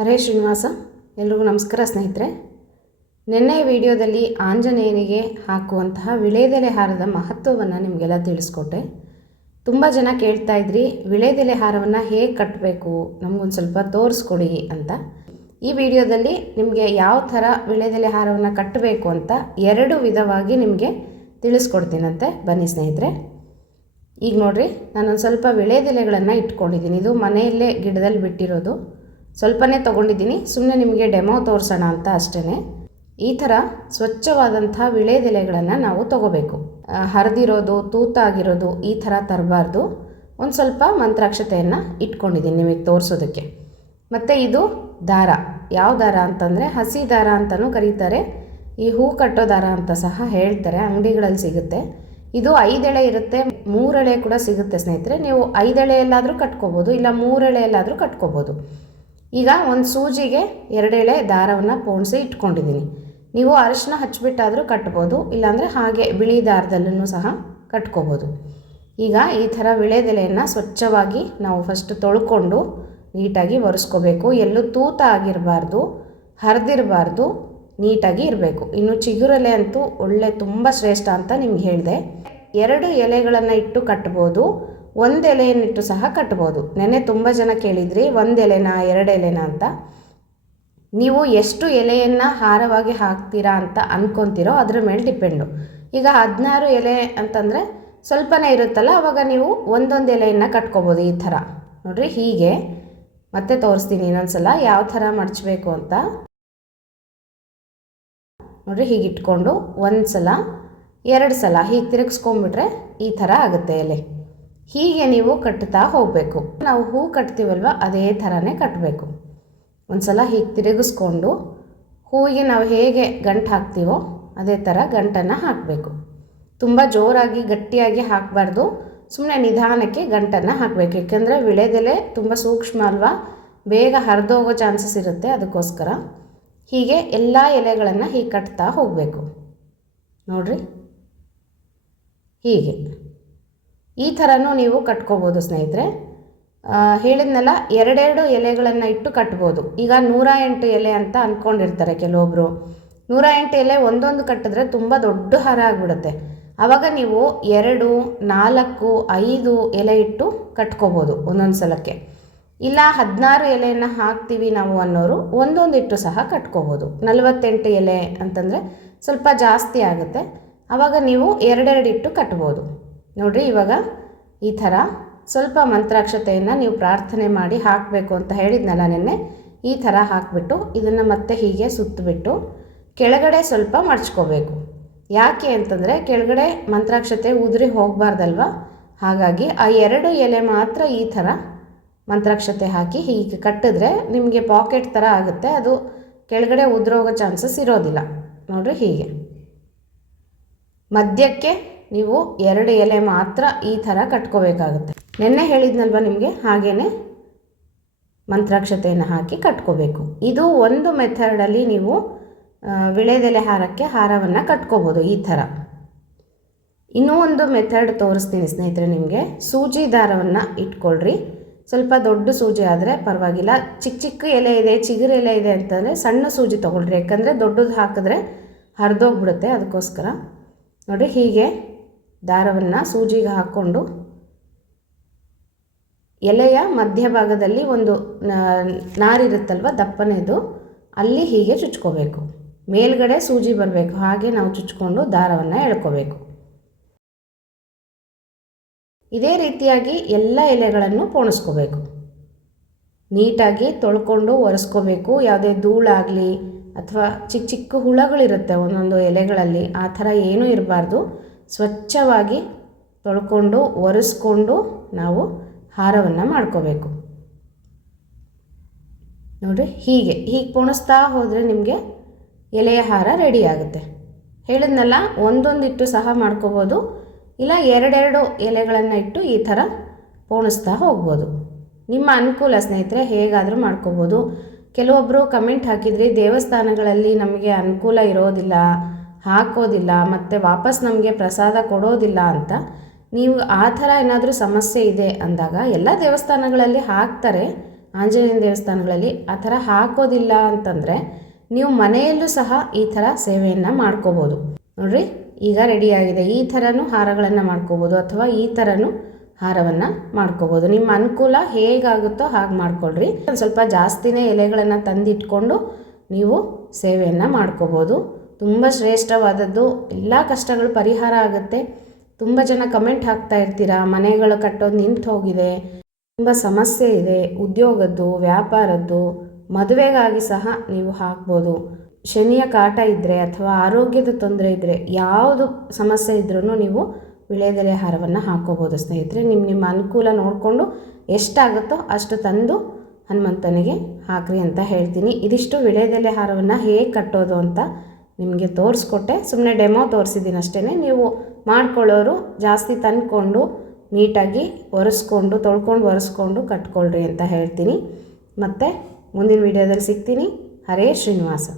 ಹರೇ ಶ್ರೀನಿವಾಸ, ಎಲ್ರಿಗೂ ನಮಸ್ಕಾರ ಸ್ನೇಹಿತರೆ. ನಿನ್ನೆ ವಿಡಿಯೋದಲ್ಲಿ ಆಂಜನೇಯನಿಗೆ ಹಾಕುವಂತಹ ವಿಳೆದೆಲೆ ಹಾರದ ಮಹತ್ವವನ್ನು ನಿಮಗೆಲ್ಲ ತಿಳಿಸ್ಕೊಟ್ಟೆ. ತುಂಬ ಜನ ಕೇಳ್ತಾ ಇದ್ರಿ, ವಿಳೆದೆಲೆ ಹಾರವನ್ನು ಹೇಗೆ ಕಟ್ಟಬೇಕು ನಮಗೊಂದು ಸ್ವಲ್ಪ ತೋರಿಸ್ಕೊಡಿ ಅಂತ. ಈ ವಿಡಿಯೋದಲ್ಲಿ ನಿಮಗೆ ಯಾವ ಥರ ವಿಳೆದೆಲೆ ಹಾರವನ್ನು ಕಟ್ಟಬೇಕು ಅಂತ ಎರಡು ವಿಧವಾಗಿ ನಿಮಗೆ ತಿಳಿಸ್ಕೊಡ್ತೀನಂತೆ. ಬನ್ನಿ ಸ್ನೇಹಿತರೆ. ಈಗ ನೋಡಿರಿ, ನಾನೊಂದು ಸ್ವಲ್ಪ ವಿಳೆದೆಲೆಗಳನ್ನು ಇಟ್ಕೊಂಡಿದ್ದೀನಿ. ಇದು ಮನೆಯಲ್ಲೇ ಗಿಡದಲ್ಲಿ ಬಿಟ್ಟಿರೋದು. ಸ್ವಲ್ಪನೇ ತೊಗೊಂಡಿದ್ದೀನಿ. ಸುಮ್ಮನೆ ನಿಮಗೆ ಡೆಮೋ ತೋರಿಸೋಣ ಅಂತ ಅಷ್ಟೇ ಈ ಥರ ಸ್ವಚ್ಛವಾದಂಥ ವಿಳೆದೆಲೆಗಳನ್ನು ನಾವು ತಗೋಬೇಕು. ಹರಿದಿರೋದು, ತೂತಾಗಿರೋದು ಈ ಥರ ತರಬಾರ್ದು. ಒಂದು ಸ್ವಲ್ಪ ಮಂತ್ರಾಕ್ಷತೆಯನ್ನು ಇಟ್ಕೊಂಡಿದ್ದೀನಿ ನಿಮಗೆ ತೋರಿಸೋದಕ್ಕೆ. ಮತ್ತು ಇದು ದಾರ. ಯಾವ ದಾರ ಅಂತಂದರೆ ಹಸಿ ದಾರ ಅಂತಲೂ ಕರೀತಾರೆ. ಈ ಹೂ ಕಟ್ಟೋ ದಾರ ಅಂತ ಸಹ ಹೇಳ್ತಾರೆ. ಅಂಗಡಿಗಳಲ್ಲಿ ಸಿಗುತ್ತೆ. ಇದು ಐದೆಳೆ ಇರುತ್ತೆ. ಮೂರೆಳೆ ಕೂಡ ಸಿಗುತ್ತೆ ಸ್ನೇಹಿತರೆ. ನೀವು ಐದೆಳೆಯಲ್ಲಾದರೂ ಕಟ್ಕೋಬೋದು, ಇಲ್ಲ ಮೂರೆಳೆಯಲ್ಲಾದರೂ ಕಟ್ಕೋಬೋದು. ಈಗ ಒಂದು ಸೂಜಿಗೆ ಎರಡೆಳೆ ದಾರವನ್ನು ಪೋಣಿಸಿ ಇಟ್ಕೊಂಡಿದ್ದೀನಿ. ನೀವು ಅರಿಶಿನ ಹಚ್ಚಿಬಿಟ್ಟಾದರೂ ಕಟ್ಬೋದು, ಇಲ್ಲಾಂದರೆ ಹಾಗೆ ಬಿಳಿ ದಾರದಲ್ಲೂ ಸಹ ಕಟ್ಕೋಬೋದು. ಈಗ ಈ ಥರ ವಿಳೆದೆಲೆಯನ್ನು ಸ್ವಚ್ಛವಾಗಿ ನಾವು ಫಸ್ಟ್ ತೊಳ್ಕೊಂಡು ನೀಟಾಗಿ ಒರೆಸ್ಕೋಬೇಕು. ಎಲ್ಲೂ ತೂತ ಆಗಿರಬಾರ್ದು, ಹರಿದಿರಬಾರ್ದು, ನೀಟಾಗಿ ಇರಬೇಕು. ಇನ್ನು ಚಿಗುರೆಲೆ ಅಂತೂ ಒಳ್ಳೆ, ತುಂಬ ಶ್ರೇಷ್ಠ ಅಂತ ನಿಮ್ಗೆ ಹೇಳಿದೆ. ಎರಡು ಎಲೆಗಳನ್ನು ಇಟ್ಟು ಕಟ್ಬೋದು. ಒಂದು ಎಲೆಯನ್ನಿಟ್ಟು ಸಹ ಕಟ್ಬೋದು. ನೆನ್ನೆ ತುಂಬ ಜನ ಕೇಳಿದ್ರಿ, ಒಂದು ಎಲೆನಾ, ಎರಡು ಎಲೆನಾ ಅಂತ. ನೀವು ಎಷ್ಟು ಎಲೆಯನ್ನು ಹಾರವಾಗಿ ಹಾಕ್ತೀರಾ ಅಂತ ಅಂದ್ಕೊತೀರೋ ಅದ್ರ ಮೇಲೆ ಡಿಪೆಂಡು. ಈಗ ಹದಿನಾರು ಎಲೆ ಅಂತಂದರೆ ಸ್ವಲ್ಪನೇ ಇರುತ್ತಲ್ಲ, ಅವಾಗ ನೀವು ಒಂದೊಂದು ಎಲೆಯನ್ನು ಕಟ್ಕೋಬೋದು ಈ ಥರ. ನೋಡಿರಿ ಹೀಗೆ. ಮತ್ತೆ ತೋರಿಸ್ತೀನಿ ಇನ್ನೊಂದ್ಸಲ ಯಾವ ಥರ ಮಡಚಬೇಕು ಅಂತ. ನೋಡಿರಿ ಹೀಗೆ ಇಟ್ಕೊಂಡು ಒಂದು ಸಲ ಎರಡು ಸಲ ಹೀಗೆ ತಿರುಗಿಸ್ಕೊಂಬಿಟ್ರೆ ಈ ಥರ ಆಗುತ್ತೆ ಎಲೆ. ಹೀಗೆ ನೀವು ಕಟ್ತಾ ಹೋಗಬೇಕು. ನಾವು ಹೂ ಕಟ್ತೀವಲ್ವ, ಅದೇ ಥರನೇ ಕಟ್ಟಬೇಕು. ಒಂದು ಸಲ ಹೀಗೆ ತಿರುಗಿಸ್ಕೊಂಡು ಹೂವಿಗೆ ನಾವು ಹೇಗೆ ಗಂಟು ಹಾಕ್ತೀವೋ ಅದೇ ಥರ ಗಂಟನ್ನು ಹಾಕಬೇಕು. ತುಂಬ ಜೋರಾಗಿ, ಗಟ್ಟಿಯಾಗಿ ಹಾಕಬಾರ್ದು. ಸುಮ್ಮನೆ ನಿಧಾನಕ್ಕೆ ಗಂಟನ್ನು ಹಾಕಬೇಕು. ಏಕೆಂದರೆ ವಿಳೆದೆಲೆ ತುಂಬ ಸೂಕ್ಷ್ಮ ಅಲ್ವಾ? ಬೇಗ ಹರಿದೋಗೋ ಚಾನ್ಸಸ್ ಇರುತ್ತೆ ಅದಕ್ಕೋಸ್ಕರ. ಹೀಗೆ ಎಲ್ಲ ಎಲೆಗಳನ್ನು ಹೀಗೆ ಕಟ್ತಾ ಹೋಗಬೇಕು. ನೋಡಿರಿ? ಹೀಗೆ. ಈ ಥರನೂ ನೀವು ಕಟ್ಕೋಬೋದು ಸ್ನೇಹಿತರೆ. ಹೇಳಿದ್ನಲ್ಲ, ಎರಡೆರಡು ಎಲೆಗಳನ್ನು ಇಟ್ಟು ಕಟ್ಬೋದು. ಈಗ ನೂರ ಎಂಟು ಎಲೆ ಅಂತ ಅಂದ್ಕೊಂಡಿರ್ತಾರೆ ಕೆಲವೊಬ್ಬರು ನೂರ ಎಂಟು ಎಲೆ ಒಂದೊಂದು ಕಟ್ಟಿದ್ರೆ ತುಂಬ ದೊಡ್ಡ ಹಾರ ಆಗಿಬಿಡುತ್ತೆ. ಆವಾಗ ನೀವು ಎರಡು, ನಾಲ್ಕು, ಐದು ಎಲೆ ಇಟ್ಟು ಕಟ್ಕೋಬೋದು ಒಂದೊಂದು ಸಲಕ್ಕೆ. ಇಲ್ಲ, ಹದಿನಾರು ಎಲೆಯನ್ನು ಹಾಕ್ತೀವಿ ನಾವು ಅನ್ನೋರು ಒಂದೊಂದು ಇಟ್ಟು ಸಹ ಕಟ್ಕೋಬೋದು. ನಲವತ್ತೆಂಟು ಎಲೆ ಅಂತಂದರೆ ಸ್ವಲ್ಪ ಜಾಸ್ತಿ ಆಗುತ್ತೆ. ಆವಾಗ ನೀವು ಎರಡೆರಡು ಇಟ್ಟು ಕಟ್ಬೋದು. ನೋಡಿರಿ ಇವಾಗ ಈ ಥರ ಸ್ವಲ್ಪ ಮಂತ್ರಾಕ್ಷತೆಯನ್ನು ನೀವು ಪ್ರಾರ್ಥನೆ ಮಾಡಿ ಹಾಕಬೇಕು ಅಂತ ಹೇಳಿದ್ನಲ್ಲ ನಿನ್ನೆ. ಈ ಥರ ಹಾಕಿಬಿಟ್ಟು ಇದನ್ನು ಮತ್ತೆ ಹೀಗೆ ಸುತ್ತಬಿಟ್ಟು ಕೆಳಗಡೆ ಸ್ವಲ್ಪ ಮಡ್ಚ್ಕೋಬೇಕು ಯಾಕೆ ಅಂತಂದರೆ ಕೆಳಗಡೆ ಮಂತ್ರಾಕ್ಷತೆ ಉದುರಿ ಹೋಗಬಾರ್ದಲ್ವ? ಹಾಗಾಗಿ ಆ ಎರಡು ಎಲೆ ಮಾತ್ರ ಈ ಥರ ಮಂತ್ರಾಕ್ಷತೆ ಹಾಕಿ ಹೀಗೆ ಕಟ್ಟಿದ್ರೆ ನಿಮಗೆ ಪಾಕೆಟ್ ಥರ ಆಗುತ್ತೆ. ಅದು ಕೆಳಗಡೆ ಉದುರೋಗೋ ಚಾನ್ಸಸ್ ಇರೋದಿಲ್ಲ. ನೋಡಿರಿ ಹೀಗೆ. ಮಧ್ಯಕ್ಕೆ ನೀವು ಎರಡು ಎಲೆ ಮಾತ್ರ ಈ ಥರ ಕಟ್ಕೋಬೇಕಾಗುತ್ತೆ. ನಿನ್ನೆ ಹೇಳಿದ್ನಲ್ವ ನಿಮಗೆ? ಹಾಗೇ ಮಂತ್ರಾಕ್ಷತೆಯನ್ನು ಹಾಕಿ ಕಟ್ಕೋಬೇಕು. ಇದು ಒಂದು ಮೆಥಡಲ್ಲಿ ನೀವು ವಿಳೆದೆಲೆ ಹಾರಕ್ಕೆ ಹಾರವನ್ನು ಕಟ್ಕೋಬೋದು ಈ ಥರ. ಇನ್ನೂ ಒಂದು ಮೆಥಡ್ ತೋರಿಸ್ತೀನಿ ಸ್ನೇಹಿತರೆ ನಿಮಗೆ. ಸೂಜಿ ದಾರವನ್ನು ಇಟ್ಕೊಳ್ರಿ. ಸ್ವಲ್ಪ ದೊಡ್ಡ ಸೂಜಿ ಆದರೆ ಪರವಾಗಿಲ್ಲ. ಚಿಕ್ಕ ಚಿಕ್ಕ ಎಲೆ ಇದೆ, ಚಿಗುರು ಎಲೆ ಇದೆ ಅಂತಂದರೆ ಸಣ್ಣ ಸೂಜಿ ತೊಗೊಳ್ರಿ. ಯಾಕಂದರೆ ದೊಡ್ಡದು ಹಾಕಿದ್ರೆ ಹರಿದೋಗ್ಬಿಡುತ್ತೆ. ಅದಕ್ಕೋಸ್ಕರ ನೋಡಿ ಹೀಗೆ ದಾರವನ್ನು ಸೂಜಿಗೆ ಹಾಕ್ಕೊಂಡು ಎಲೆಯ ಮಧ್ಯಭಾಗದಲ್ಲಿ ಒಂದು ನಾರಿರುತ್ತಲ್ವ ದಪ್ಪನೆದು, ಅಲ್ಲಿ ಹೀಗೆ ಚುಚ್ಕೋಬೇಕು. ಮೇಲ್ಗಡೆ ಸೂಜಿ ಬರಬೇಕು, ಹಾಗೆ ನಾವು ಚುಚ್ಕೊಂಡು ದಾರವನ್ನು ಎಳ್ಕೋಬೇಕು. ಇದೇ ರೀತಿಯಾಗಿ ಎಲ್ಲ ಎಲೆಗಳನ್ನು ಪೋಣಿಸ್ಕೋಬೇಕು. ನೀಟಾಗಿ ತೊಳ್ಕೊಂಡು ಒರೆಸ್ಕೋಬೇಕು. ಯಾವುದೇ ಧೂಳಾಗಲಿ ಅಥವಾ ಚಿಕ್ಕ ಚಿಕ್ಕ ಹುಳಗಳಿರುತ್ತೆ ಒಂದೊಂದು ಎಲೆಗಳಲ್ಲಿ, ಆ ಥರ ಏನೂ ಇರಬಾರ್ದು. ಸ್ವಚ್ಛವಾಗಿ ತೊಳ್ಕೊಂಡು, ಒರೆಸ್ಕೊಂಡು ನಾವು ಹಾರವನ್ನು ಮಾಡ್ಕೋಬೇಕು. ನೋಡಿರಿ, ಹೀಗೆ ಹೀಗೆ ಪೋಣಿಸ್ತಾ ಹೋದರೆ ನಿಮಗೆ ಎಲೆಯ ಹಾರ ರೆಡಿ ಆಗುತ್ತೆ. ಹೇಳಿದ್ನಲ್ಲ ಒಂದೊಂದಿಟ್ಟು ಸಹ ಮಾಡ್ಕೋಬೋದು. ಇಲ್ಲ, ಎರಡೆರಡು ಎಲೆಗಳನ್ನು ಇಟ್ಟು ಈ ಥರ ಪೋಣಿಸ್ತಾ ಹೋಗ್ಬೋದು. ನಿಮ್ಮ ಅನುಕೂಲ ಸ್ನೇಹಿತರೆ, ಹೇಗಾದರೂ ಮಾಡ್ಕೋಬೋದು. ಕೆಲವೊಬ್ಬರು ಕಮೆಂಟ್ ಹಾಕಿದ್ರಿ ದೇವಸ್ಥಾನಗಳಲ್ಲಿ ನಮಗೆ ಅನುಕೂಲ ಇರೋದಿಲ್ಲ. ಹಾಕೋದಿಲ್ಲ, ಮತ್ತು ವಾಪಸ್ ನಮಗೆ ಪ್ರಸಾದ ಕೊಡೋದಿಲ್ಲ ಅಂತ ನೀವು ಆ ಥರ ಏನಾದರೂ ಸಮಸ್ಯೆ ಇದೆ ಅಂದಾಗ ಎಲ್ಲ ದೇವಸ್ಥಾನಗಳಲ್ಲಿ ಹಾಕ್ತಾರೆ. ಆಂಜನೇಯನ ದೇವಸ್ಥಾನಗಳಲ್ಲಿ ಆ ಥರ ಹಾಕೋದಿಲ್ಲ ಅಂತಂದರೆ ನೀವು ಮನೆಯಲ್ಲೂ ಸಹ ಈ ಥರ ಸೇವೆಯನ್ನು ಮಾಡ್ಕೋಬೋದು. ನೋಡ್ರಿ, ಈಗ ರೆಡಿಯಾಗಿದೆ ಈ ಥರನೂ ಹಾರಗಳನ್ನು ಮಾಡ್ಕೋಬೋದು ಅಥವಾ ಈ ಥರನೂ ಹಾರವನ್ನು ಮಾಡ್ಕೋಬೋದು. ನಿಮ್ಮ ಅನುಕೂಲ ಹೇಗಾಗುತ್ತೋ ಹಾಗೆ ಮಾಡ್ಕೊಳ್ರಿ. ಒಂದು ಸ್ವಲ್ಪ ಜಾಸ್ತಿನೇ ಎಲೆಗಳನ್ನು ತಂದಿಟ್ಕೊಂಡು ನೀವು ಸೇವೆಯನ್ನು ಮಾಡ್ಕೋಬೋದು. ತುಂಬ ಶ್ರೇಷ್ಠವಾದದ್ದು. ಎಲ್ಲ ಕಷ್ಟಗಳು ಪರಿಹಾರ ಆಗುತ್ತೆ. ತುಂಬ ಜನ ಕಮೆಂಟ್ ಹಾಕ್ತಾ ಇರ್ತೀರಾ, ಮನೆಗಳು ಕಟ್ಟೋದು ನಿಂತು ಹೋಗಿದೆ. ತುಂಬ ಸಮಸ್ಯೆ ಇದೆ, ಉದ್ಯೋಗದ್ದು, ವ್ಯಾಪಾರದ್ದು. ಮದುವೆಗಾಗಿ ಸಹ ನೀವು ಹಾಕ್ಬೋದು. ಶನಿಯ ಕಾಟ ಇದ್ದರೆ ಅಥವಾ ಆರೋಗ್ಯದ ತೊಂದರೆ ಇದ್ದರೆ ಯಾವುದು ಸಮಸ್ಯೆ ಇದ್ರೂ ನೀವು ವಿಳೆದೆಲೆ ಹಾರವನ್ನು ಹಾಕೋಬೋದು. ಸ್ನೇಹಿತರೆ ನಿಮ್ಮ ನಿಮ್ಮ ಅನುಕೂಲ ನೋಡಿಕೊಂಡು ಎಷ್ಟಾಗುತ್ತೋ ಅಷ್ಟು ತಂದು ಹನುಮಂತನಿಗೆ ಹಾಕ್ರಿ ಅಂತ ಹೇಳ್ತೀನಿ. ಇದಿಷ್ಟು ವಿಳೆದೆಲೆ ಹಾರವನ್ನು ಹೇಗೆ ಕಟ್ಟೋದು ಅಂತ ನಿಮಗೆ ತೋರಿಸ್ಕೊಟ್ಟೆ. ಸುಮ್ಮನೆ ಡೆಮೋ ತೋರಿಸಿದ್ದೀನಿ ಅಷ್ಟೇ ನೀವು ಮಾಡ್ಕೊಳ್ಳೋರು ಜಾಸ್ತಿ ತಂದ್ಕೊಂಡು ನೀಟಾಗಿ ಒರೆಸ್ಕೊಂಡು, ತೊಳ್ಕೊಂಡು ಒರೆಸ್ಕೊಂಡು ಕಟ್ಕೊಳ್ರಿ ಅಂತ ಹೇಳ್ತೀನಿ. ಮತ್ತು ಮುಂದಿನ ವೀಡಿಯೋದಲ್ಲಿ ಸಿಗ್ತೀನಿ. ಹರೇ ಶ್ರೀನಿವಾಸ.